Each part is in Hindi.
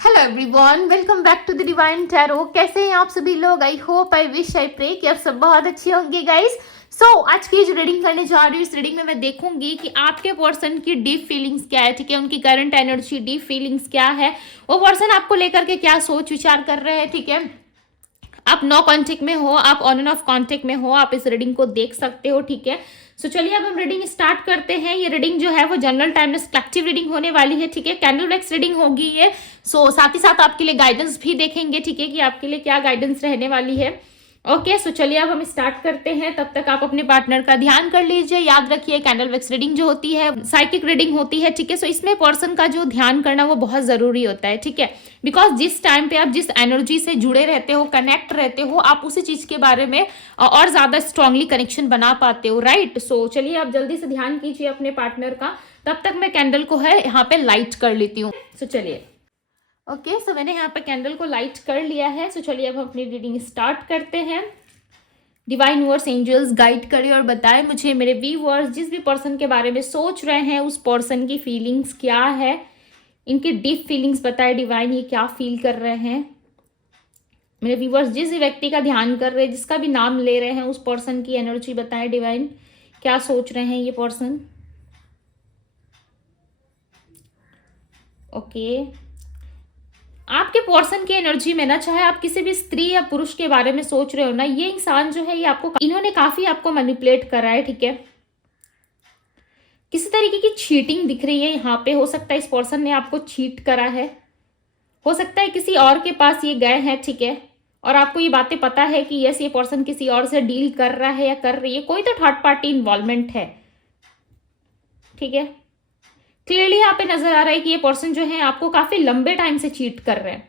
Hello everyone, welcome back to the Divine Tarot. कैसे हैं आप सभी लोग? I hope, I wish, I pray कि आप सब बहुत अच्छे होंगे गाइस। आज की जो रीडिंग करने जा रही हूँ, इस रीडिंग में मैं देखूंगी कि आपके पर्सन की डीप फीलिंग्स क्या है। ठीक है, उनकी करंट एनर्जी, डीप फीलिंग्स क्या है, वो पर्सन आपको लेकर के क्या सोच विचार कर रहे हैं। ठीक है, आप नो कांटेक्ट में हो, आप ऑन एंड ऑफ कांटेक्ट में हो, आप इस रीडिंग को देख सकते हो। ठीक है, चलिए अब हम रीडिंग स्टार्ट करते हैं। ये रीडिंग जो है वो जनरल टाइमलेस कलेक्टिव रीडिंग होने वाली है। ठीक है, कैंडल वैक्स रीडिंग होगी ये। साथ ही साथ आपके लिए गाइडेंस भी देखेंगे। ठीक है, कि आपके लिए क्या गाइडेंस रहने वाली है। ओके, चलिए अब हम स्टार्ट करते हैं। तब तक आप अपने पार्टनर का ध्यान कर लीजिए। याद रखिए, कैंडल वैक्स रीडिंग जो होती है साइकिक रीडिंग होती है। ठीक है, इसमें पर्सन का जो ध्यान करना वो बहुत जरूरी होता है। ठीक है, बिकॉज जिस टाइम पे आप जिस एनर्जी से जुड़े रहते हो, कनेक्ट रहते हो, आप उसी चीज के बारे में और ज्यादा स्ट्रांगली कनेक्शन बना पाते हो। राइट, चलिए आप जल्दी से ध्यान कीजिए अपने पार्टनर का। तब तक मैं कैंडल को है यहाँ पे लाइट कर लेती हूँ। चलिए ओके, मैंने यहाँ पे कैंडल को लाइट कर लिया है। चलिए अब हम अपनी रीडिंग स्टार्ट करते हैं। डिवाइन वर्स, एंजल्स गाइड करें और बताएं मुझे, मेरे व्यूअर्स जिस भी पर्सन के बारे में सोच रहे हैं उस पर्सन की फीलिंग्स क्या है, इनकी डीप फीलिंग्स बताएं। डिवाइन ये क्या फील कर रहे हैं। मेरे व्यूअर्स जिस व्यक्ति का ध्यान कर रहे हैं, जिसका भी नाम ले रहे हैं, उस पर्सन की एनर्जी बताएं। डिवाइन क्या सोच रहे हैं ये पर्सन। ओके, आपके पर्सन की एनर्जी में ना, चाहे आप किसी भी स्त्री या पुरुष के बारे में सोच रहे हो ना, ये इंसान जो है ये इन्होंने काफी आपको मैनिपुलेट करा है। ठीक है, किसी तरीके की चीटिंग दिख रही है यहाँ पे। हो सकता है इस पर्सन ने आपको चीट करा है, हो सकता है किसी और के पास ये गए हैं। ठीक है, और आपको ये बातें पता है कि यस, ये पर्सन किसी और से डील कर रहा है या कर रही है, कोई तो थर्ड पार्टी इन्वॉल्वमेंट है। ठीक है, क्लियरली यहाँ पे नजर आ रहा है कि ये पर्सन जो है आपको काफी लंबे टाइम से चीट कर रहे हैं।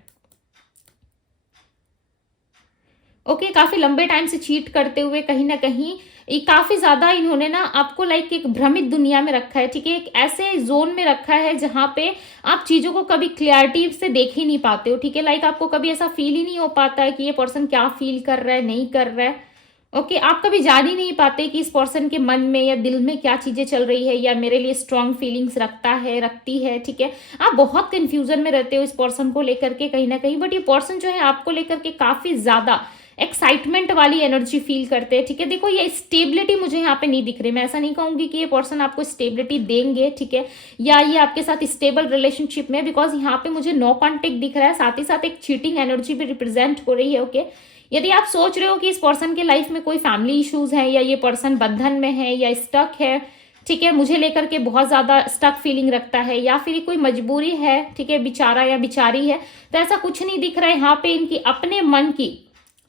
ओके, काफी लंबे टाइम से चीट करते हुए कहीं ना कहीं काफी ज्यादा इन्होंने ना आपको लाइक एक भ्रमित दुनिया में रखा है। ठीक है, एक ऐसे जोन में रखा है जहां पे आप चीजों को कभी क्लैरिटी से देख ही नहीं पाते हो। ठीक है, लाइक आपको कभी ऐसा फील ही नहीं हो पाता है कि ये पर्सन क्या फील कर रहा है, नहीं कर रहा है। ओके, आप कभी जान ही नहीं पाते कि इस पर्सन के मन में या दिल में क्या चीजें चल रही है, या मेरे लिए स्ट्रांग फीलिंग्स रखता है, रखती है। ठीक है, आप बहुत कंफ्यूजन में रहते हो इस पर्सन को लेकर के कहीं ना कहीं, बट ये पर्सन जो है आपको लेकर के काफी ज्यादा एक्साइटमेंट वाली एनर्जी फील करते हैं। ठीक है, देखो ये स्टेबिलिटी मुझे यहाँ पे नहीं दिख रही। मैं ऐसा नहीं कहूंगी कि ये पर्सन आपको स्टेबिलिटी देंगे। ठीक है, या ये आपके साथ स्टेबल रिलेशनशिप में, बिकॉज यहाँ पे मुझे नो कॉन्टेक्ट दिख रहा है, साथ ही साथ एक चीटिंग एनर्जी भी रिप्रेजेंट हो रही है। ओके, यदि आप सोच रहे हो कि इस पर्सन के लाइफ में कोई फैमिली इश्यूज है, या ये पर्सन बंधन में है, या स्टक है, ठीक है, मुझे लेकर के बहुत ज्यादा स्टक फीलिंग रखता है, या फिर कोई मजबूरी है, ठीक है, बेचारा या बेचारी है, तो ऐसा कुछ नहीं दिख रहा है यहाँ पे। इनकी अपने मन की,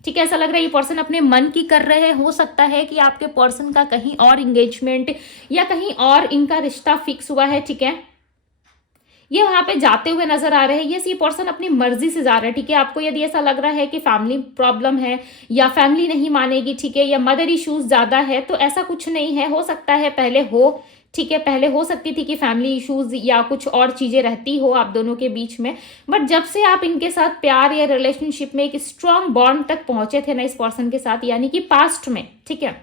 ठीक है, ऐसा लग रहा है ये पर्सन अपने मन की कर रहे हैं। हो सकता है कि आपके पर्सन का कहीं और एंगेजमेंट या कहीं और इनका रिश्ता फिक्स हुआ है। ठीक है, ये वहां पे जाते हुए नजर आ रहे हैं। ये पर्सन अपनी मर्जी से जा रहा है। ठीक है, आपको यदि ऐसा लग रहा है कि फैमिली प्रॉब्लम है, या फैमिली नहीं मानेगी, ठीक है, या मदर इश्यूज ज्यादा है, तो ऐसा कुछ नहीं है। हो सकता है पहले हो, ठीक है, पहले हो सकती थी कि फैमिली इश्यूज या कुछ और चीजें रहती हो आप दोनों के बीच में, बट जब से आप इनके साथ प्यार या रिलेशनशिप में एक स्ट्रांग बॉन्ड तक पहुंचे थे ना इस पर्सन के साथ, यानी कि पास्ट में, ठीक है,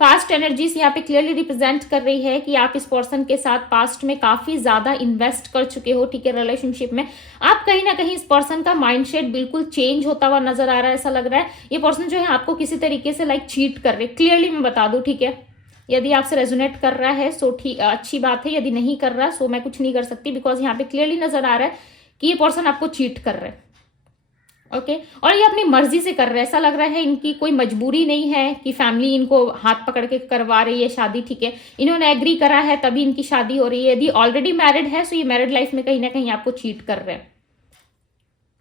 पास्ट एनर्जीज यहाँ पे क्लियरली रिप्रेजेंट कर रही है कि आप इस पर्सन के साथ पास्ट में काफी ज्यादा इन्वेस्ट कर चुके हो। ठीक है, रिलेशनशिप में आप कहीं ना कहीं इस पर्सन का माइंडसेट बिल्कुल चेंज होता हुआ नजर आ रहा है। ऐसा लग रहा है ये पर्सन जो है आपको किसी तरीके से लाइक चीट कर रहे, क्लियरली मैं बता दूं। ठीक है, यदि आपसे रेजोनेट कर रहा है सो ठीक, अच्छी बात है। यदि नहीं कर रहा सो मैं कुछ नहीं कर सकती, बिकॉज यहाँ पे क्लियरली नजर आ रहा है कि ये पर्सन आपको चीट कर रहा है। ओके, और ये अपनी मर्जी से कर रहे हैं। ऐसा लग रहा है इनकी कोई मजबूरी नहीं है कि फैमिली इनको हाथ पकड़ के करवा रही है शादी। ठीक है, इन्होंने एग्री करा है तभी इनकी शादी हो रही है। यदि ऑलरेडी मैरिड है सो ये मैरिड लाइफ में कहीं ना कहीं आपको चीट कर रहे हैं।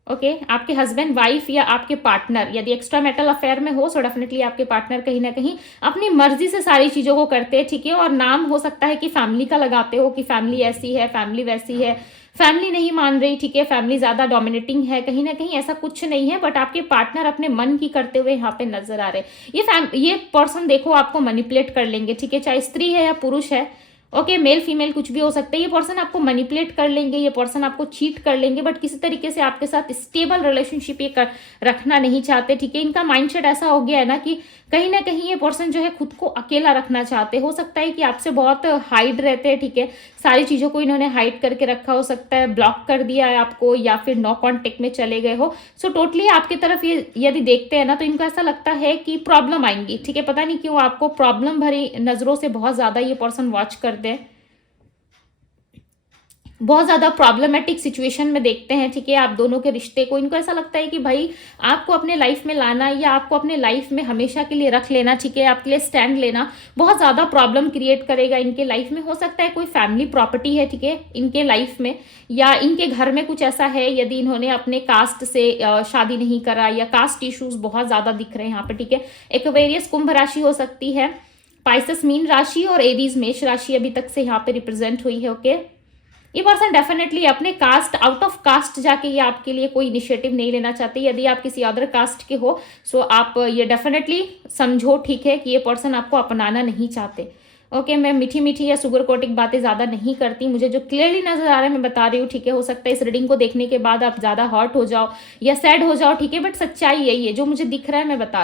ओके, आपके हस्बैंड, वाइफ या आपके पार्टनर यदि एक्स्ट्रा मैरिटल अफेयर में हो सो डेफिनेटली आपके पार्टनर कहीं ना कहीं अपनी मर्जी से सारी चीजों को करते हैं। ठीक है, और नाम हो सकता है कि फैमिली का लगाते हो कि फैमिली ऐसी है, फैमिली वैसी है, फैमिली नहीं मान रही। ठीक है, फैमिली ज्यादा डोमिनेटिंग है, कहीं ना कहीं ऐसा कुछ नहीं है, बट आपके पार्टनर अपने मन की करते हुए यहाँ पे नजर आ रहे हैं। ये पर्सन देखो आपको मैनिपुलेट कर लेंगे। ठीक है, चाहे स्त्री है या पुरुष है, ओके, मेल फीमेल कुछ भी हो सकता है। ये पर्सन आपको मैनिपुलेट कर लेंगे, ये पर्सन आपको चीट कर लेंगे, बट किसी तरीके से आपके साथ स्टेबल रिलेशनशिप ये रखना नहीं चाहते, ठीक है। इनका माइंडसेट ऐसा हो गया है ना कि कहीं ना कहीं ये पर्सन जो है खुद को अकेला रखना चाहते। हो सकता है कि आपसे बहुत हाइड रहते हैं, ठीक है। सारी चीज़ों को इन्होंने हाइड करके रखा, हो सकता है ब्लॉक कर दिया है आपको, या फिर नो कांटेक्ट में चले गए हो। सो टोटली आपकी तरफ ये यदि देखते हैं ना, तो इनको ऐसा लगता है कि प्रॉब्लम आएंगी, ठीक है। पता नहीं क्यों आपको प्रॉब्लम भरी नज़रों से बहुत ज़्यादा ये पर्सन वॉच करते हैं, बहुत ज़्यादा प्रॉब्लमेटिक सिचुएशन में देखते हैं, ठीक है, आप दोनों के रिश्ते को। इनको ऐसा लगता है कि भाई आपको अपने लाइफ में लाना या आपको अपने लाइफ में हमेशा के लिए रख लेना, ठीक है, आपके लिए स्टैंड लेना बहुत ज़्यादा प्रॉब्लम क्रिएट करेगा इनके लाइफ में। हो सकता है कोई फैमिली प्रॉपर्टी है, ठीक है, इनके लाइफ में, या इनके घर में कुछ ऐसा है यदि इन्होंने अपने कास्ट से शादी नहीं करा, या कास्ट इशूज बहुत ज़्यादा दिख रहे हैं यहाँ पे, ठीक है। एक्वेरियस कुंभ राशि हो सकती है, पाइसेस मीन राशि, और एरीज मेष राशि अभी तक से यहाँ पे रिप्रेजेंट हुई है। ओके, ये पर्सन डेफिनेटली अपने कास्ट, आउट ऑफ कास्ट जाके ये आपके लिए कोई इनिशिएटिव नहीं लेना चाहते। यदि आप किसी अदर कास्ट के हो, सो आप ये डेफिनेटली समझो, ठीक है, कि ये पर्सन आपको अपनाना नहीं चाहते। ओके, मैं मीठी मीठी या सुगर कोटिक बातें ज़्यादा नहीं करती, मुझे जो क्लियरली नजर आ रहा है मैं बता रही हूँ, ठीक है। हो सकता है इस रीडिंग को देखने के बाद आप ज़्यादा हर्ट हो जाओ या सैड हो जाओ, ठीक है, बट सच्चाई यही है, जो मुझे दिख रहा है मैं बता,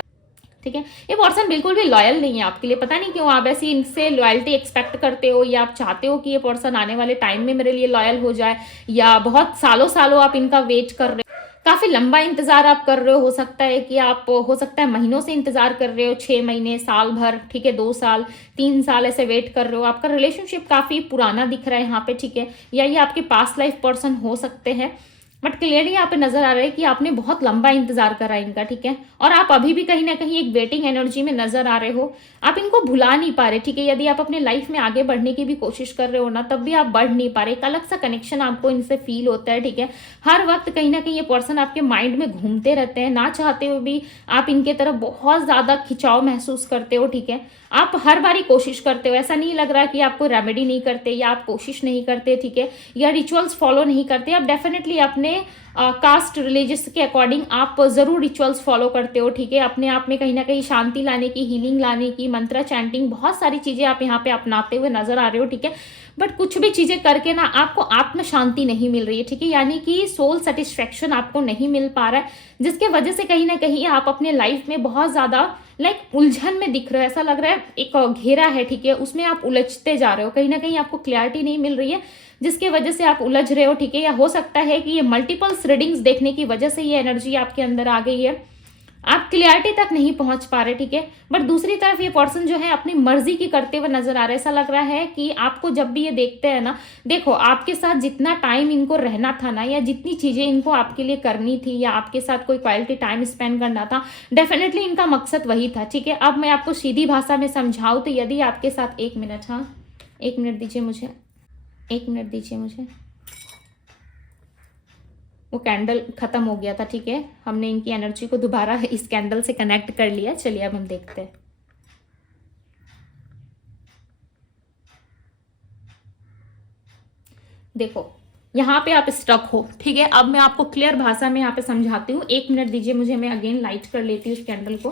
ठीक है। ये पर्सन बिल्कुल भी लॉयल नहीं है आपके लिए, पता नहीं क्यों आप ऐसी इनसे लॉयल्टी एक्सपेक्ट करते हो, या आप चाहते हो कि ये पर्सन आने वाले टाइम में मेरे लिए लॉयल हो जाए, या बहुत सालों सालों आप इनका वेट कर रहे हो, काफ़ी लंबा इंतजार आप कर रहे हो सकता है कि आप, हो सकता है महीनों से इंतजार कर रहे हो, 6 महीने, साल भर, ठीक है, 2 साल, 3 साल ऐसे वेट कर रहे हो। आपका रिलेशनशिप काफ़ी पुराना दिख रहा है यहाँ पे, ठीक है, या ये आपके पास्ट लाइफ पर्सन हो सकते हैं, बट क्लियरली यहाँ पे नजर आ रहा है कि आपने बहुत लंबा इंतजार करा इनका, ठीक है, और आप अभी भी कहीं ना कहीं एक वेटिंग एनर्जी में नजर आ रहे हो। आप इनको भुला नहीं पा रहे, ठीक है। यदि आप अपने लाइफ में आगे बढ़ने की भी कोशिश कर रहे हो ना, तब भी आप बढ़ नहीं पा रहे। एक अलग सा कनेक्शन आपको इनसे फील होता है, ठीक है। हर वक्त कहीं ना कहीं ये पर्सन आपके माइंड में घूमते रहते हैं, ना चाहते हुए भी आप इनके तरफ बहुत ज्यादा खिंचाव महसूस करते हो, ठीक है। आप हर बारी कोशिश करते हो, ऐसा नहीं लग रहा कि आपको रेमेडी नहीं करते, या आप कोशिश नहीं करते, ठीक है, या रिचुअल्स फॉलो नहीं करते। आप डेफिनेटली अपने कास्ट रिलीजियस के अकॉर्डिंग आप जरूर रिचुअल्स फॉलो करते हो, ठीक है। अपने आप में कहीं ना कहीं शांति लाने की, हीलिंग लाने की, मंत्र चैंटिंग, बहुत सारी चीजें आप यहाँ पे अपनाते हुए नजर आ रहे हो, ठीक है। बट कुछ भी चीजें करके ना आपको आत्म शांति नहीं मिल रही है, ठीक है, यानी कि सोल सेटिस्फेक्शन आपको नहीं मिल पा रहा है, जिसके वजह से कहीं ना कहीं आप अपने लाइफ में बहुत ज्यादा उलझन में दिख रहे हो। ऐसा लग रहा है एक घेरा है, ठीक है, उसमें आप उलझते जा रहे हो, कहीं ना कहीं आपको क्लैरिटी नहीं मिल रही है, जिसके वजह से आप उलझ रहे हो, ठीक है। या हो सकता है कि ये मल्टीपल्स रीडिंग्स देखने की वजह से ये एनर्जी आपके अंदर आ गई है, आप क्लियरिटी तक नहीं पहुंच पा रहे, ठीक है। बट दूसरी तरफ ये पर्सन जो है अपनी मर्जी की करते हुए नजर आ रहा है। ऐसा लग रहा है कि आपको जब भी ये देखते हैं ना, देखो आपके साथ जितना टाइम इनको रहना था ना, या जितनी चीजें इनको आपके लिए करनी थी, या आपके साथ कोई क्वालिटी टाइम स्पेंड करना था, डेफिनेटली इनका मकसद वही था, ठीक है। अब मैं आपको सीधी भाषा में समझाऊं तो यदि आपके साथ, 1 मिनट, हाँ 1 मिनट दीजिए मुझे, 1 मिनट दीजिए मुझे, वो कैंडल खत्म हो गया था, ठीक है। हमने इनकी एनर्जी को दोबारा इस कैंडल से कनेक्ट कर लिया। चलिए अब हम देखते हैं। देखो यहाँ पे आप स्टक हो, ठीक है। अब मैं आपको क्लियर भाषा में यहाँ पे समझाती हूँ। 1 मिनट दीजिए मुझे, मैं अगेन लाइट कर लेती हूँ इस कैंडल को,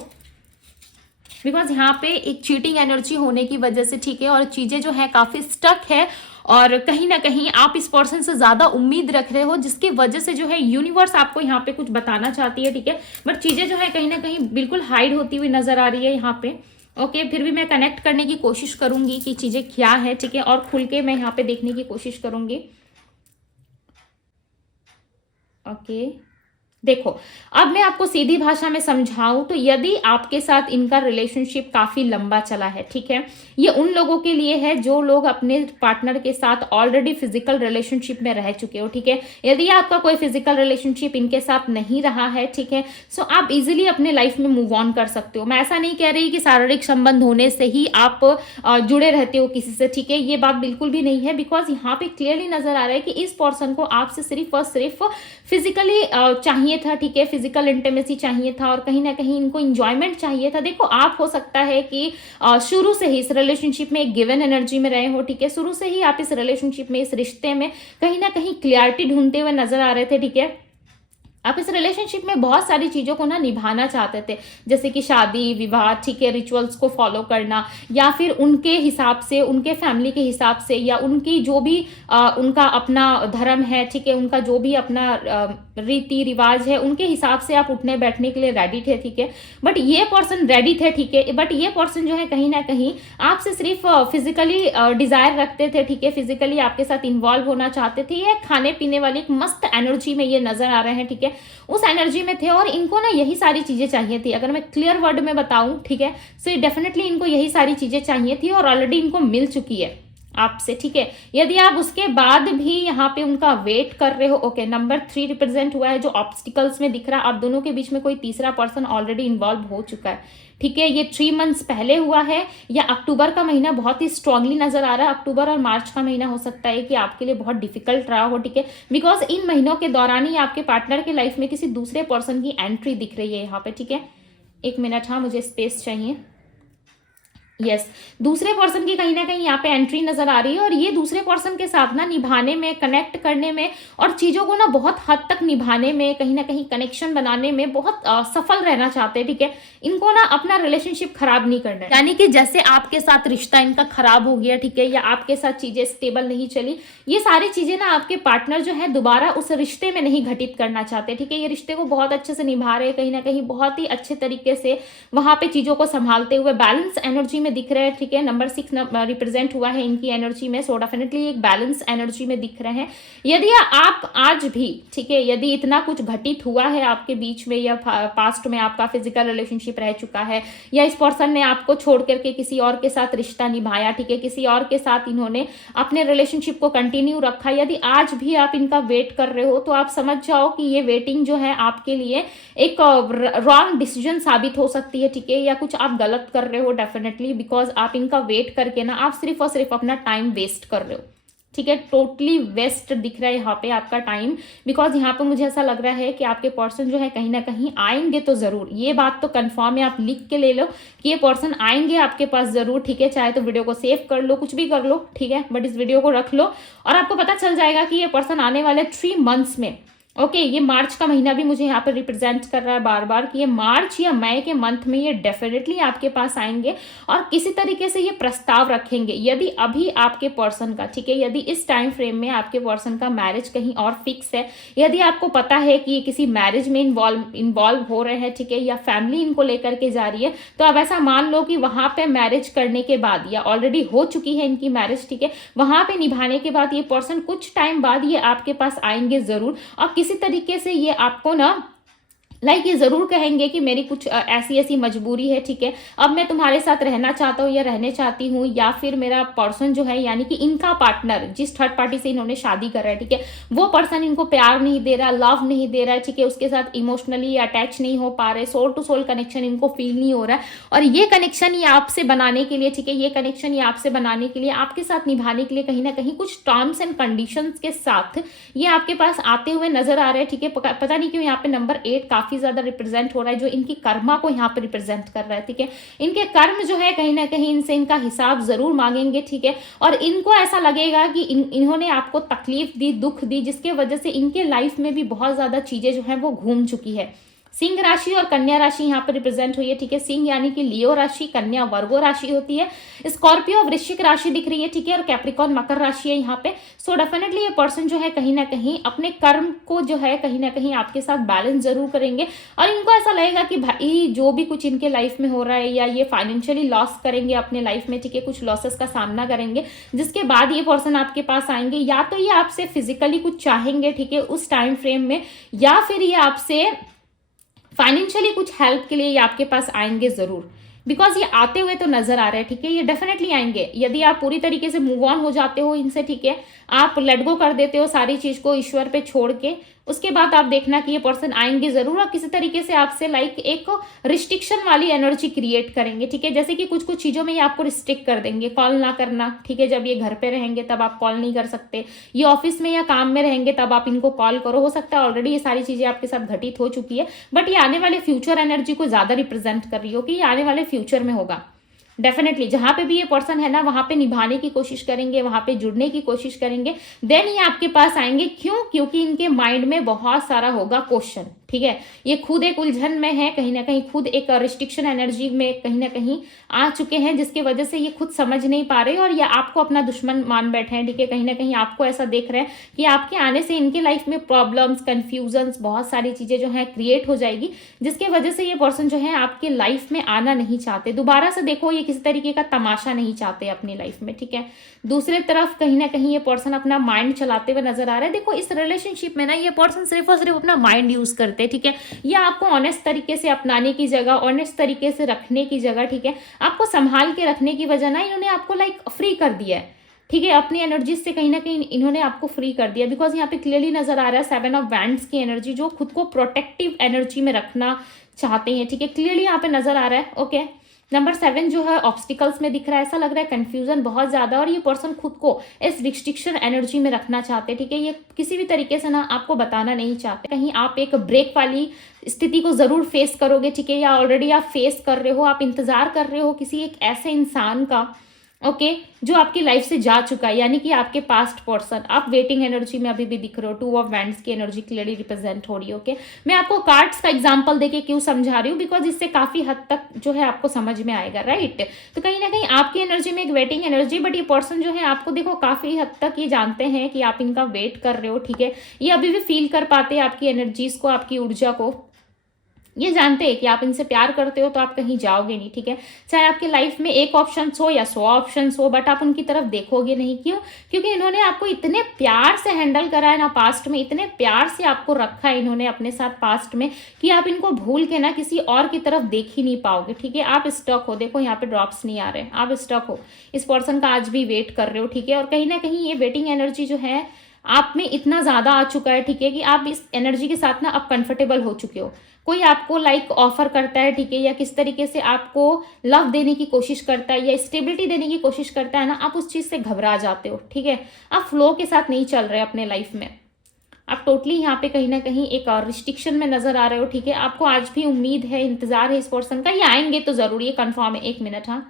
बिकॉज यहाँ पे एक चीटिंग एनर्जी होने की वजह से, ठीक है, और चीजें जो है काफी स्टक है, और कहीं ना कहीं आप इस पर्सन से ज्यादा उम्मीद रख रहे हो, जिसकी वजह से जो है यूनिवर्स आपको यहाँ पे कुछ बताना चाहती है, ठीक है। बट चीजें जो है कहीं ना कहीं बिल्कुल हाइड होती हुई नजर आ रही है यहाँ पे। ओके, फिर भी मैं कनेक्ट करने की कोशिश करूंगी कि चीजें क्या है, ठीक है, और खुल के मैं यहाँ पे देखने की कोशिश करूंगी। ओके, देखो अब मैं आपको सीधी भाषा में समझाऊं तो यदि आपके साथ इनका रिलेशनशिप काफी लंबा चला है, ठीक है, ये उन लोगों के लिए है जो लोग अपने पार्टनर के साथ ऑलरेडी फिजिकल रिलेशनशिप में रह चुके हो, ठीक है। यदि आपका कोई फिजिकल रिलेशनशिप इनके साथ नहीं रहा है, ठीक है, सो आप इजिली अपने लाइफ में मूव ऑन कर सकते हो। मैं ऐसा नहीं कह रही कि शारीरिक संबंध होने से ही आप जुड़े रहते हो किसी से, ठीक है, ये बात बिल्कुल भी नहीं है। बिकॉज यहाँ पे क्लियरली नजर आ रहा है कि इस पर्सन को आपसे सिर्फ और सिर्फ फिजिकली चाहिए था, ठीक है, फिजिकल इंटीमेसी चाहिए था, और कहीं ना कहीं इनको एंजॉयमेंट चाहिए था। देखो आप हो सकता है कि शुरू से ही इस रिलेशनशिप में एक गिवन एनर्जी में रहे हो, ठीक है, शुरू से ही आप इस रिलेशनशिप में, इस रिश्ते में कहीं ना कहीं क्लियरिटी ढूंढते हुए नजर आ रहे थे, ठीक है। आप इस रिलेशनशिप में बहुत सारी चीज़ों को ना निभाना चाहते थे, जैसे कि शादी, विवाह, ठीक है, रिचुअल्स को फॉलो करना, या फिर उनके हिसाब से, उनके फैमिली के हिसाब से, या उनकी जो भी उनका अपना धर्म है, ठीक है, उनका जो भी अपना रीति रिवाज है, उनके हिसाब से आप उठने बैठने के लिए रेडी थे, ठीक है। बट ये पर्सन रेडी थे, ठीक है, बट ये पर्सन जो है कहीं ना कहीं आपसे सिर्फ फिजिकली डिजायर रखते थे, ठीक है, फिजिकली आपके साथ इन्वॉल्व होना चाहते थे। ये खाने पीने वाली एक मस्त एनर्जी में ये नजर आ रहे हैं, ठीक है, उस एनर्जी में थे, और इनको ना यही सारी चीजें चाहिए थी। अगर मैं क्लियर वर्ड में बताऊं, ठीक है, सो डेफिनेटली इनको यही सारी चीजें चाहिए थी, और ऑलरेडी इनको मिल चुकी है आपसे, ठीक है। यदि आप उसके बाद भी यहाँ पे उनका वेट कर रहे हो, ओके, नंबर 3 रिप्रेजेंट हुआ है जो ऑब्स्टिकल्स में दिख रहा है। आप दोनों के बीच में कोई तीसरा पर्सन ऑलरेडी इन्वॉल्व हो चुका है, ठीक है। ये 3 मंथ्स पहले हुआ है, या अक्टूबर का महीना बहुत ही स्ट्रांगली नजर आ रहा है। अक्टूबर और मार्च का महीना हो सकता है कि आपके लिए बहुत डिफिकल्ट रहा हो, ठीक है, बिकॉज इन महीनों के दौरान ही आपके पार्टनर के लाइफ में किसी दूसरे पर्सन की एंट्री दिख रही है यहाँ पे, ठीक है। एक मिनट, हाँ, मुझे स्पेस चाहिए। यस, दूसरे पर्सन की कहीं ना कहीं यहाँ पे एंट्री नजर आ रही है, और ये दूसरे पर्सन के साथ ना निभाने में, कनेक्ट करने में, और चीजों को ना बहुत हद तक निभाने में, कहीं ना कहीं कनेक्शन बनाने में बहुत सफल रहना चाहते हैं, ठीक है। इनको ना अपना रिलेशनशिप खराब नहीं करना है, यानी कि जैसे आपके साथ रिश्ता इनका खराब हो गया, ठीक है, या आपके साथ चीजें स्टेबल नहीं चली, ये सारी चीजें ना आपके पार्टनर जो है दोबारा उस रिश्ते में नहीं घटित करना चाहते, ठीक है। ये रिश्ते को बहुत अच्छे से निभा रहे हैं, कहीं ना कहीं बहुत ही अच्छे तरीके से वहां पे चीजों को संभालते हुए, बैलेंस एनर्जी में दिख रहे हैं, ठीक है। नंबर 6 रिप्रेजेंट हुआ है इनकी एनर्जी में, सो डेफिनेटली एक बैलेंस एनर्जी में दिख रहे हैं। यदि आप आज भी, ठीक है, यदि इतना कुछ घटित हुआ है आपके बीच में, या पास्ट में आपका फिजिकल रिलेशनशिप रह चुका है, या इस पर्सन ने आपको छोड़ करके किसी और के साथ रिश्ता निभाया, ठीक है, किसी और के साथ इन्होंने अपने रिलेशनशिप को कंटिन्यू रखा, यदि आज भी आप इनका वेट कर रहे हो, तो आप समझ जाओ कि ये वेटिंग जो है आपके लिए एक रॉन्ग डिसीजन साबित हो सकती है, ठीक है, या कुछ आप गलत कर रहे हो डेफिनेटली, बिकॉज आप इनका वेट करके ना आप सिर्फ और सिर्फ अपना टाइम वेस्ट कर रहे हो, ठीक है। टोटली वेस्ट दिख रहा है यहाँ पे आपका टाइम, बिकॉज यहाँ पे मुझे ऐसा लग रहा है कि आपके पर्सन जो है कहीं ना कहीं आएंगे तो जरूर, ये बात तो कंफर्म है, आप लिख के ले लो कि ये पर्सन आएंगे आपके पास जरूर, ठीक है। चाहे तो वीडियो को सेव कर लो, कुछ भी कर लो, ठीक है, बट इस वीडियो को रख लो, और आपको पता चल जाएगा कि ये पर्सन आने वाले 3 मंथ्स में, ओके, ये मार्च का महीना भी मुझे यहाँ पर रिप्रेजेंट कर रहा है बार बार, कि ये मार्च या मई के मंथ में ये डेफिनेटली आपके पास आएंगे, और किसी तरीके से ये प्रस्ताव रखेंगे। यदि अभी आपके पर्सन का, ठीक है, यदि इस टाइम फ्रेम में आपके पर्सन का मैरिज कहीं और फिक्स है, यदि आपको पता है कि ये किसी मैरिज में इन्वॉल्व हो रहे हैं, ठीक है, या फैमिली इनको लेकर के जा रही है, तो आप ऐसा मान लो कि वहां पे मैरिज करने के बाद, या ऑलरेडी हो चुकी है इनकी मैरिज, ठीक है, वहां पे निभाने के बाद ये पर्सन कुछ टाइम बाद ये आपके पास आएंगे जरूर, और किसी तरीके से ये आपको ना ये जरूर कहेंगे कि मेरी कुछ ऐसी ऐसी मजबूरी है, ठीक है, अब मैं तुम्हारे साथ रहना चाहता हूँ या रहने चाहती हूँ, या फिर मेरा पर्सन जो है, यानी कि इनका पार्टनर जिस थर्ड पार्टी से इन्होंने शादी कर रहा है, ठीक है, वो पर्सन इनको प्यार नहीं दे रहा, लव नहीं दे रहा है, ठीक है, उसके साथ इमोशनली अटैच नहीं हो पा रहे, सोल टू सोल कनेक्शन इनको फील नहीं हो रहा है, और ये कनेक्शन ये आपसे बनाने के लिए, ठीक है, ये कनेक्शन ये आपसे बनाने के लिए, आपके साथ निभाने के लिए कहीं ना कहीं कुछ टर्म्स एंड कंडीशंस के साथ ये आपके पास आते हुए नजर आ रहे हैं, ठीक है। पता नहीं क्यों यहाँ पे नंबर 8 काफी ज्यादा रिप्रेजेंट हो रहा है, जो इनकी कर्मा को यहाँ पे रिप्रेजेंट कर रहा है, ठीक है। इनके कर्म जो है कहीं ना कहीं इनसे इनका हिसाब जरूर मांगेंगे, ठीक है, और इनको ऐसा लगेगा कि इन्होंने आपको तकलीफ दी, दुख दी, जिसके वजह से इनके लाइफ में भी बहुत ज्यादा चीजें जो है वो घूम चुकी है। सिंह राशि और कन्या राशि यहाँ पर रिप्रेजेंट हुई है, ठीक है। सिंह यानी कि लियो राशि, कन्या वर्गो राशि होती है, स्कॉर्पियो वृश्चिक राशि दिख रही है, ठीक है, और कैप्रिकॉर्न मकर राशि है यहाँ पे। सो डेफिनेटली ये पर्सन जो है कहीं ना कहीं अपने कर्म को जो है कहीं ना कहीं आपके साथ बैलेंस जरूर करेंगे, और इनको ऐसा लगेगा कि भाई जो भी कुछ इनके लाइफ में हो रहा है, या ये फाइनेंशियली लॉस करेंगे अपने लाइफ में, ठीक है, कुछ लॉसेस का सामना करेंगे, जिसके बाद ये पर्सन आपके पास आएंगे, या तो ये आपसे फिजिकली कुछ चाहेंगे, ठीक है, उस टाइम फ्रेम में, या फिर ये आपसे फाइनेंशियली कुछ हेल्प के लिए ये आपके पास आएंगे जरूर, बिकॉज ये आते हुए तो नजर आ रहे हैं, ठीक है, ये डेफिनेटली आएंगे। यदि आप पूरी तरीके से मूव ऑन हो जाते हो इनसे, ठीक है, आप लेट गो कर देते हो सारी चीज को ईश्वर पे छोड़ के, उसके बाद आप देखना कि ये पर्सन आएंगे जरूर, और किसी तरीके से आपसे एक रिस्ट्रिक्शन वाली एनर्जी क्रिएट करेंगे, ठीक है। जैसे कि कुछ कुछ चीजों में ये आपको रिस्ट्रिक्ट कर देंगे, कॉल ना करना, ठीक है, जब ये घर पे रहेंगे तब आप कॉल नहीं कर सकते, ये ऑफिस में या काम में रहेंगे तब आप इनको कॉल करो, हो सकता है ऑलरेडी ये सारी चीजें आपके साथ घटित हो चुकी है, बट ये आने वाले फ्यूचर एनर्जी को ज्यादा रिप्रेजेंट कर रही हो कि ये आने वाले फ्यूचर में होगा, डेफिनेटली जहां पे भी ये पर्सन है ना, वहां पे निभाने की कोशिश करेंगे, वहां पे जुड़ने की कोशिश करेंगे, देन ये आपके पास आएंगे। क्यों? क्योंकि इनके माइंड में बहुत सारा होगा क्वेश्चन, ठीक है। ये खुद एक उलझन में है, कहीं ना कहीं खुद एक रिस्ट्रिक्शन एनर्जी में कहीं ना कहीं आ चुके हैं, जिसकी वजह से ये खुद समझ नहीं पा रहे और ये आपको अपना दुश्मन मान बैठे हैं, ठीक है। कहीं ना कहीं आपको ऐसा देख रहे हैं कि आपके आने से इनके लाइफ में प्रॉब्लम्स, कंफ्यूजन्स, बहुत सारी चीजें जो है क्रिएट हो जाएगी, जिसकी वजह से ये पर्सन जो है आपके लाइफ में आना नहीं चाहते दोबारा से। देखो, ये किसी तरीके का तमाशा नहीं चाहते अपनी लाइफ में, ठीक है। दूसरी तरफ कहीं ना कहीं ये पर्सन अपना माइंड चलाते हुए नजर आ रहा है। देखो, इस रिलेशनशिप में ना ये पर्सन सिर्फ और सिर्फ अपना माइंड यूज करते हैं, ठीक है। ये आपको ऑनेस्ट तरीके से अपनाने की जगह, ऑनेस्ट तरीके से रखने की जगह, ठीक है, आपको संभाल के रखने की वजह ना इन्होंने आपको लाइक फ्री कर दिया है, ठीक है। अपनी एनर्जी से कहीं ना कहीं इन्होंने आपको फ्री कर दिया, बिकॉज यहाँ पे क्लियरली नजर आ रहा है 7 ऑफ वैंड्स की एनर्जी, जो खुद को प्रोटेक्टिव एनर्जी में रखना चाहते हैं, ठीक है। क्लियरली यहाँ पे नजर आ रहा है। ओके, नंबर 7 जो है ऑब्स्टिकल्स में दिख रहा है, ऐसा लग रहा है कंफ्यूजन बहुत ज्यादा, और ये पर्सन खुद को इस रिस्ट्रिक्शन एनर्जी में रखना चाहते हैं, ठीक है। ये किसी भी तरीके से ना आपको बताना नहीं चाहते। कहीं आप एक ब्रेक वाली स्थिति को जरूर फेस करोगे, ठीक है, या ऑलरेडी आप फेस कर रहे हो, आप इंतजार कर रहे हो किसी एक ऐसे इंसान का, ओके, जो आपकी लाइफ से जा चुका है, यानी कि आपके पास्ट पर्सन। आप वेटिंग एनर्जी में अभी भी दिख रहे हो, 2 ऑफ वैंड्स की एनर्जी क्लियरली रिप्रेजेंट हो रही है। ओके, मैं आपको कार्ड्स का एग्जांपल देके क्यों समझा रही हूँ, बिकॉज इससे काफी हद तक जो है आपको समझ में आएगा, राइट। तो कहीं ना कहीं आपकी एनर्जी में एक वेटिंग एनर्जी, बट ये पर्सन जो है आपको देखो काफी हद तक ये जानते हैं कि आप इनका वेट कर रहे हो, ठीक है। ये अभी भी फील कर पाते हैं आपकी एनर्जीज को, आपकी ऊर्जा को। ये जानते हैं कि आप इनसे प्यार करते हो तो आप कहीं जाओगे नहीं, ठीक है। चाहे आपकी लाइफ में एक ऑप्शन हो या 100 ऑप्शन हो, बट आप उनकी तरफ देखोगे नहीं। क्यों? क्योंकि इन्होंने आपको इतने प्यार से हैंडल करा है ना पास्ट में, इतने प्यार से आपको रखा है इन्होंने अपने साथ पास्ट में, कि आप इनको भूल के ना किसी और की तरफ देख ही नहीं पाओगे, ठीक है। आप स्टक हो, देखो यहाँ पे ड्रॉप्स नहीं आ रहे, आप स्टक हो, इस पर्सन का आज भी वेट कर रहे हो, ठीक है। और कहीं ना कहीं ये वेटिंग एनर्जी जो है आप में इतना ज्यादा आ चुका है, ठीक है, कि आप इस एनर्जी के साथ ना अब कंफर्टेबल हो चुके हो। कोई आपको लाइक ऑफर करता है, ठीक है, या किस तरीके से आपको लव देने की कोशिश करता है या स्टेबिलिटी देने की कोशिश करता है ना, आप उस चीज से घबरा जाते हो, ठीक है। आप फ्लो के साथ नहीं चल रहे अपने लाइफ में, आप टोटली यहाँ पे कहीं ना कहीं एक रिस्ट्रिक्शन में नजर आ रहे हो, ठीक है। आपको आज भी उम्मीद है, इंतजार है इस पर्सन का, ये आएंगे तो जरूर, ये कंफर्म है। 1 मिनट, हाँ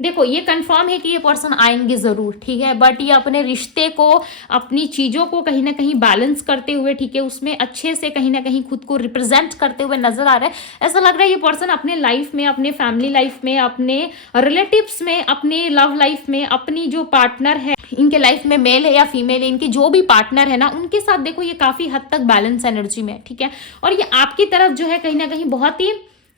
देखो, ये कंफर्म है कि ये पर्सन आएंगे जरूर, ठीक है, बट ये अपने रिश्ते को, अपनी चीजों को कहीं ना कहीं बैलेंस करते हुए, ठीक है, उसमें अच्छे से कहीं ना कहीं खुद को रिप्रेजेंट करते हुए नजर आ रहा है। ऐसा लग रहा है ये पर्सन अपने लाइफ में, अपने फैमिली लाइफ में, अपने रिलेटिव्स में, अपने लव लाइफ में, अपनी जो पार्टनर है इनके लाइफ में, मेल है या फीमेल है, इनके जो भी पार्टनर है ना, उनके साथ देखो ये काफी हद तक बैलेंस एनर्जी में, ठीक है। और ये आपकी तरफ जो है कहीं ना कहीं बहुत ही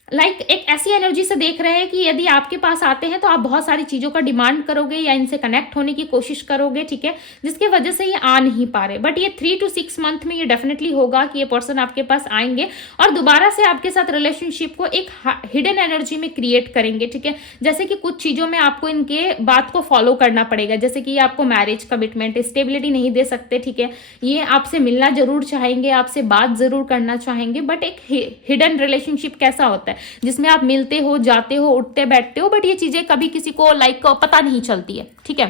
एक ऐसी एनर्जी से देख रहे हैं कि यदि आपके पास आते हैं तो आप बहुत सारी चीजों का डिमांड करोगे या इनसे कनेक्ट होने की कोशिश करोगे, ठीक है, जिसकी वजह से ये आ नहीं पा रहे। बट ये 3 to 6 मंथ में ये डेफिनेटली होगा कि ये पर्सन आपके पास आएंगे और दोबारा से आपके साथ रिलेशनशिप को एक हिडन एनर्जी में क्रिएट करेंगे, ठीक है। जैसे कि कुछ चीजों में आपको इनके बात को फॉलो करना पड़ेगा, जैसे कि ये आपको मैरिज, कमिटमेंट, स्टेबिलिटी नहीं दे सकते, ठीक है। ये आपसे मिलना जरूर चाहेंगे, आपसे बात जरूर करना चाहेंगे, बट एक हिडन रिलेशनशिप कैसा होता है जिसमें आप मिलते हो, जाते हो, उठते बैठते हो, बट ये चीजें कभी किसी को पता नहीं चलती है, ठीक है।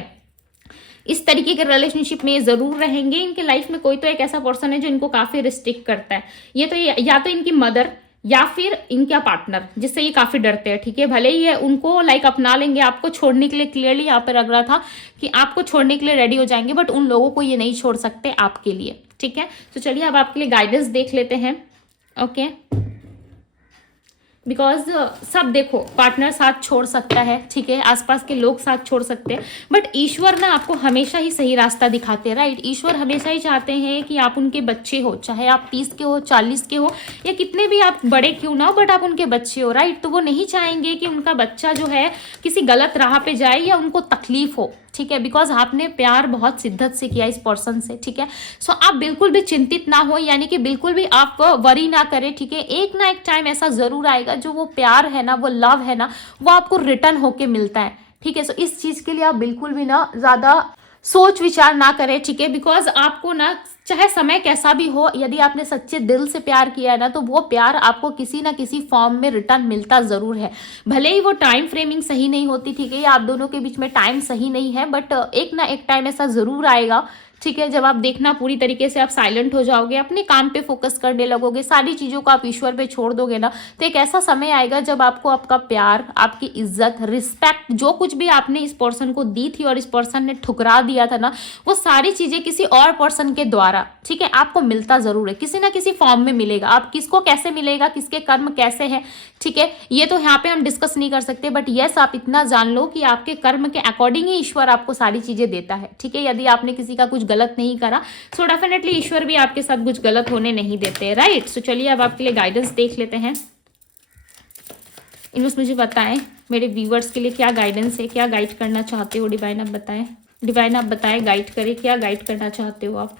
इस तरीके के रिलेशनशिप में जरूर रहेंगे। इनके लाइफ में कोई तो एक ऐसा पर्सन है जो इनको काफी रिस्ट्रिक्ट करता है। ये तो या तो इनकी मदर या फिर इनका पार्टनर, जिससे ये काफी डरते हैं, ठीक है। भले ही ये उनको अपना लेंगे, आपको छोड़ने के लिए क्लियरली यहाँ पर लग रहा था कि आपको छोड़ने के लिए रेडी हो जाएंगे, बट उन लोगों को ये नहीं छोड़ सकते आपके लिए, ठीक है। तो चलिए अब आपके लिए गाइडेंस देख लेते हैं। ओके, बिकॉज सब देखो, पार्टनर साथ छोड़ सकता है, ठीक है, आसपास के लोग साथ छोड़ सकते हैं, बट ईश्वर ना आपको हमेशा ही सही रास्ता दिखाते हैं, राइट। ईश्वर हमेशा ही चाहते हैं कि आप उनके बच्चे हो, चाहे आप 30 के हो, 40 के हो, या कितने भी आप बड़े क्यों ना हो, बट आप उनके बच्चे हो, राइट। तो वो नहीं चाहेंगे कि उनका बच्चा जो है किसी गलत राह पे जाए या उनको तकलीफ हो, ठीक है, बिकॉज आपने प्यार बहुत शिद्दत से किया इस पर्सन से, ठीक है। सो आप बिल्कुल भी चिंतित ना हो, यानी कि बिल्कुल भी आप वरी ना करें, ठीक है। एक ना एक टाइम ऐसा जरूर आएगा जो वो प्यार है ना, वो लव है ना, वो आपको रिटर्न होके मिलता है, ठीक है। सो इस चीज के लिए आप बिल्कुल भी ना ज्यादा सोच विचार ना करें, ठीक है, बिकॉज आपको ना चाहे समय कैसा भी हो, यदि आपने सच्चे दिल से प्यार किया है ना, तो वो प्यार आपको किसी ना किसी फॉर्म में रिटर्न मिलता जरूर है। भले ही वो टाइम फ्रेमिंग सही नहीं होती, ठीक है, या आप दोनों के बीच में टाइम सही नहीं है, बट एक ना एक टाइम ऐसा जरूर आएगा, ठीक है। जब आप देखना पूरी तरीके से आप साइलेंट हो जाओगे, अपने काम पे फोकस करने लगोगे, सारी चीज़ों को आप ईश्वर पे छोड़ दोगे ना, तो एक ऐसा समय आएगा जब आपको आपका प्यार, आपकी इज्जत, रिस्पेक्ट, जो कुछ भी आपने इस पर्सन को दी थी और इस पर्सन ने ठुकरा दिया था ना, वो सारी चीज़ें किसी और पर्सन के द्वारा, ठीक है, आपको मिलता ज़रूर है, किसी ना किसी फॉर्म में मिलेगा। आप किसको कैसे मिलेगा, किसके कर्म कैसे हैं, ठीक है, ये तो यहाँ पे हम डिस्कस नहीं कर सकते, बट यस आप इतना जान लो कि आपके कर्म के अकॉर्डिंग ही ईश्वर आपको सारी चीज़ें देता है, ठीक है। यदि आपने किसी का कुछ गलत नहीं करा, सो डेफिनेटली ईश्वर भी आपके साथ कुछ गलत होने नहीं देते, राइट। सो चलिए अब आपके लिए गाइडेंस देख लेते हैं। इनमें मुझे बताएं मेरे व्यूवर्स के लिए क्या गाइडेंस है, क्या गाइड करना चाहते हो डिवाइन, आप बताएं। डिवाइन आप बताएं, गाइड करें, क्या गाइड करना चाहते हो आप।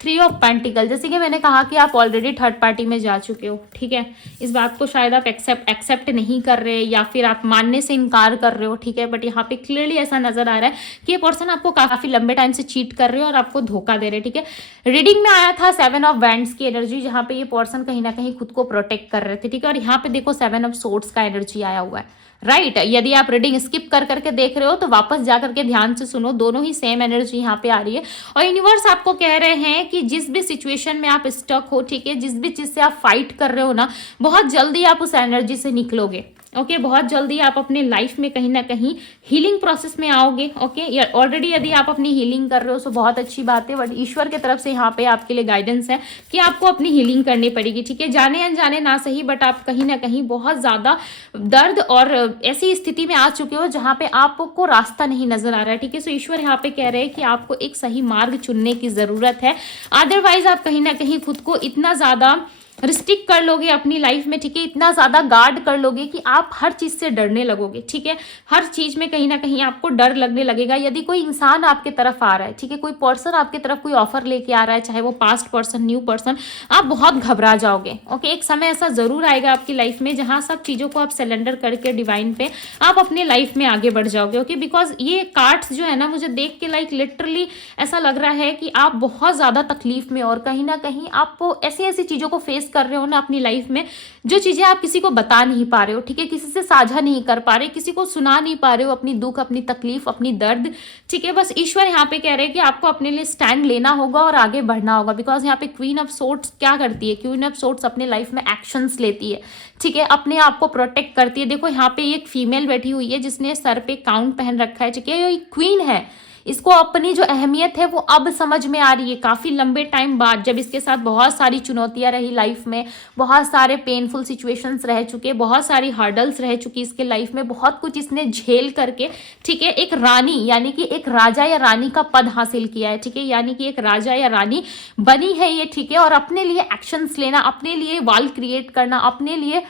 3 ऑफ पेंटिकल, जैसे कि मैंने कहा कि आप ऑलरेडी थर्ड पार्टी में जा चुके हो, ठीक है। इस बात को शायद आप एक्सेप्ट नहीं कर रहे या फिर आप मानने से इनकार कर रहे हो, ठीक है। बट यहाँ पे क्लियरली ऐसा नजर आ रहा है कि ये पर्सन आपको काफी लंबे टाइम से चीट कर रहे हो और आपको धोखा दे रहे हैं, ठीक है। रीडिंग में आया था 7 ऑफ वैंड्स की एनर्जी, जहाँ पे ये पर्सन कहीं ना कहीं खुद को प्रोटेक्ट कर रहे थे, ठीक है। और यहाँ पे देखो 7 ऑफ सोर्ड्स का एनर्जी आया हुआ है, राइट। यदि आप रीडिंग स्किप कर करके देख रहे हो तो वापस जा करके ध्यान से सुनो, दोनों ही सेम एनर्जी यहाँ पे आ रही है। और यूनिवर्स आपको कह रहे हैं कि जिस भी सिचुएशन में आप स्टक हो, ठीक है, जिस भी चीज से आप फाइट कर रहे हो ना, बहुत जल्दी आप उस एनर्जी से निकलोगे, ओके। बहुत जल्दी आप अपने लाइफ में कहीं ना कहीं हीलिंग प्रोसेस में आओगे, ओके। ऑलरेडी यदि आप अपनी हीलिंग कर रहे हो तो बहुत अच्छी बात है, बट ईश्वर की तरफ से यहाँ पे आपके लिए गाइडेंस है कि आपको अपनी हीलिंग करनी पड़ेगी, ठीक है। जाने अनजाने ना सही, बट आप कहीं ना कहीं बहुत ज्यादा दर्द और ऐसी स्थिति में आ चुके हो जहाँ पे आपको रास्ता नहीं नजर आ रहा है, ठीक है। सो ईश्वर यहाँ पे कह रहे हैं कि आपको एक सही मार्ग चुनने की जरूरत है, अदरवाइज आप कहीं ना कहीं खुद को इतना ज्यादा रिस्ट्रिक्ट कर लोगे अपनी लाइफ में, ठीक है, इतना ज्यादा गार्ड कर लोगे कि आप हर चीज से डरने लगोगे, ठीक है। हर चीज में कहीं ना कहीं आपको डर लगने लगेगा। यदि कोई इंसान आपके तरफ आ रहा है, ठीक है, कोई पर्सन आपके तरफ कोई ऑफर लेके आ रहा है, चाहे वो पास्ट पर्सन, न्यू पर्सन, आप बहुत घबरा जाओगे, ओके। एक समय ऐसा जरूर आएगा आपकी लाइफ में जहां सब चीजों को आप सिलेंडर करके डिवाइन पे आप अपने लाइफ में आगे बढ़ जाओगे, ओके। बिकॉज ये कार्ड्स जो है ना, मुझे देख के लाइक लिटरली ऐसा लग रहा है कि आप बहुत ज्यादा तकलीफ में और कहीं ना कहीं आप ऐसी ऐसी चीजों को फेस कर रहे हो ना अपनी लाइफ में, जो चीजें आप किसी को बता नहीं पा रहे हो, ठीक है, किसी से साझा नहीं कर पा रहे, किसी को सुना नहीं पा रहे हो अपनी दुख, अपनी तकलीफ, अपनी दर्द, ठीक है। बस ईश्वर यहाँ पे कह रहे हैं कि आपको अपने लिए स्टैंड लेना होगा और आगे बढ़ना होगा। बिकॉज यहाँ पे क्वीन ऑफ सोर्ड्स क्या करती है, क्वीन ऑफ सोर्ड्स अपने लाइफ में एक्शंस लेती है, ठीक है, अपने आप को प्रोटेक्ट करती है। देखो यहाँ पे एक फीमेल बैठी हुई है जिसने सर पे काउंट पहन रखा है, ठीक है, ये क्वीन है। इसको अपनी जो अहमियत है वो अब समझ में आ रही है, काफी लंबे टाइम बाद, जब इसके साथ बहुत सारी चुनौतियां रही लाइफ में, बहुत सारे पेनफुल सिचुएशंस रह चुके, बहुत सारी हर्डल्स रह चुकी इसके लाइफ में, बहुत कुछ इसने झेल करके, ठीक है, एक रानी यानी कि एक राजा या रानी का पद हासिल किया है, ठीक है, यानी कि एक राजा या रानी बनी है ये, ठीक है। और अपने लिए एक्शंस लेना, अपने लिए वाल क्रिएट करना, अपने लिए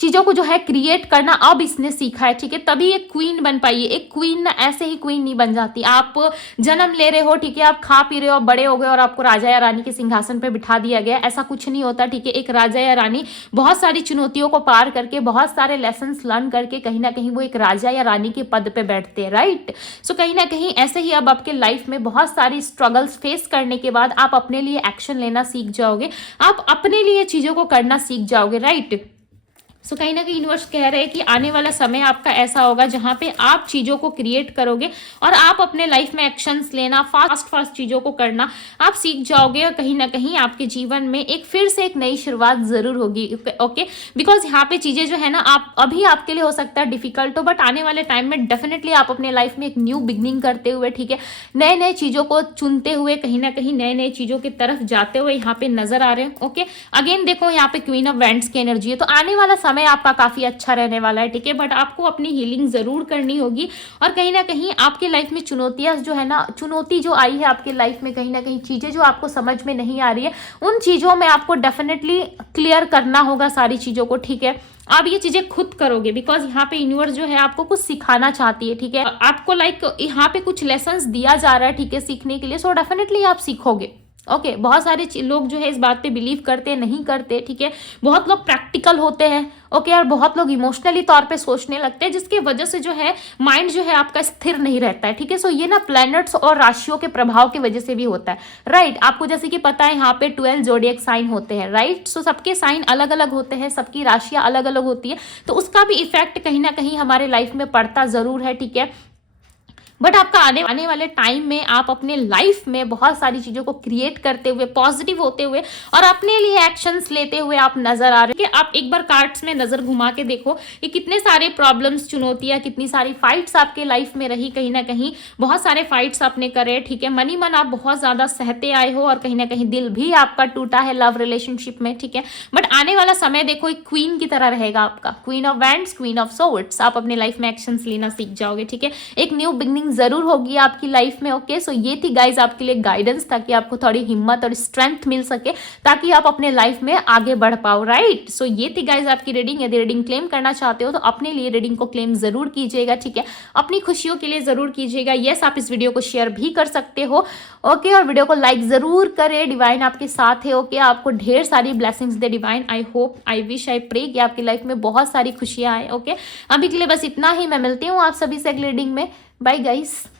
चीजों को जो है क्रिएट करना अब इसने सीखा है, ठीक है, तभी एक क्वीन बन पाई है। एक क्वीन ना ऐसे ही क्वीन नहीं बन जाती। आप जन्म ले रहे हो, ठीक है, आप खा पी रहे हो, बड़े हो गए और आपको राजा या रानी के सिंहासन पे बिठा दिया गया, ऐसा कुछ नहीं होता, ठीक है। एक राजा या रानी बहुत सारी चुनौतियों को पार करके, बहुत सारे लेसन लर्न करके कहीं ना कहीं वो एक राजा या रानी के पद पे बैठते हैं, राइट। सो कहीं ना कहीं ऐसे ही अब आपके लाइफ में बहुत सारी स्ट्रगल्स फेस करने के बाद आप अपने लिए एक्शन लेना सीख जाओगे, आप अपने लिए चीजों को करना सीख जाओगे, राइट। सो कहीं ना कहीं यूनिवर्स कह रहे हैं कि आने वाला समय आपका ऐसा होगा जहां पे आप चीजों को क्रिएट करोगे और आप अपने लाइफ में एक्शंस लेना, फास्ट चीजों को करना आप सीख जाओगे, और कहीं ना कहीं आपके जीवन में एक फिर से एक नई शुरुआत जरूर होगी, ओके। बिकॉज यहाँ पे चीजें जो है ना, आप अभी आपके लिए हो सकता है डिफिकल्ट हो, बट आने वाले टाइम में डेफिनेटली आप अपने लाइफ में एक न्यू बिगनिंग करते हुए, ठीक है, नए नए चीजों को चुनते हुए, कहीं ना कहीं नए नए चीजों की तरफ जाते हुए यहाँ पे नजर आ रहे हैं, ओके। अगेन देखो यहाँ पे क्वीन ऑफ वैंड्स की एनर्जी है, तो आने वाला समय आपका काफी अच्छा रहने वाला है, ठीक है। बट आपको अपनी हीलिंग जरूर करनी होगी, और कहीं ना कहीं आपके लाइफ में चुनौतियां जो है ना, चुनौती जो आई है आपके लाइफ में, कहीं ना कहीं चीजें जो आपको समझ में नहीं आ रही है, उन चीजों में आपको डेफिनेटली क्लियर करना होगा सारी चीजों को, ठीक है। आप ये चीजें खुद करोगे, बिकॉज यहाँ पे यूनिवर्स जो है आपको कुछ सिखाना चाहती है, ठीक है, आपको लाइक यहाँ पे कुछ लेसन्स दिया जा रहा है, ठीक है, सीखने के लिए। सो डेफिनेटली आप सीखोगे, ओके। बहुत सारे लोग जो है इस बात पे बिलीव करते नहीं करते, ठीक है, बहुत लोग प्रैक्टिकल होते हैं, ओके, और बहुत लोग इमोशनली तौर पे सोचने लगते हैं, जिसकी वजह से जो है माइंड जो है आपका स्थिर नहीं रहता है, ठीक है। सो ये ना प्लैनेट्स और राशियों के प्रभाव की वजह से भी होता है, राइट। आपको जैसे कि पता है यहाँ पे 12 जोडिएक साइन होते हैं, राइट। सो सबके साइन अलग अलग होते हैं, सबकी राशियां अलग अलग होती है, तो उसका भी इफेक्ट कहीं ना कहीं हमारे लाइफ में पड़ता जरूर है, ठीक है। बट आपका आने वाले टाइम में आप अपने लाइफ में बहुत सारी चीजों को क्रिएट करते हुए, पॉजिटिव होते हुए और अपने लिए एक्शंस लेते हुए आप नजर आ रहे हो। कि आप एक बार कार्ड्स में नजर घुमा के देखो कि कितने सारे प्रॉब्लम्स, चुनौतियां, कितनी सारी फाइट्स आपके लाइफ में रही, कहीं ना कहीं बहुत सारे फाइट्स आपने करे, ठीक है, मनी मन आप बहुत ज्यादा सहते आए हो और कहीं ना कहीं दिल भी आपका टूटा है लव रिलेशनशिप में, ठीक है। बट आने वाला समय देखो एक क्वीन की तरह रहेगा आपका, queen of wands, queen of swords. आप अपने लाइफ में एक्शंस लेना सीख जाओगे, ठीक है। एक न्यू बिगनिंग जरूर होगी आपकी लाइफ में, ओके। सो ये थी गाइज आपके लिए गाइडेंस, ताकि आपको थोड़ी हिम्मत और स्ट्रेंथ मिल सके, ताकि आप अपने लाइफ में आगे बढ़ पाओ, राइट। सो ये थी गाइज आपकी रीडिंग। यदि रीडिंग क्लेम करना चाहते हो तो अपने लिए रीडिंग को क्लेम जरूर कीजिएगा, ठीक है, अपनी खुशियों के लिए जरूर कीजिएगा। यस, आप इस वीडियो को शेयर भी कर सकते हो, ओके, और वीडियो को लाइक जरूर करें। डिवाइन आपके साथ है, ओके, आपको ढेर सारी ब्लेसिंग्स दे divine. I hope, I wish, I pray कि आपकी लाइफ में बहुत सारी खुशियां आए, ओके। अभी के लिए बस इतना ही, मैं मिलती हूँ आप सभी से अगली रीडिंग में। Bye guys.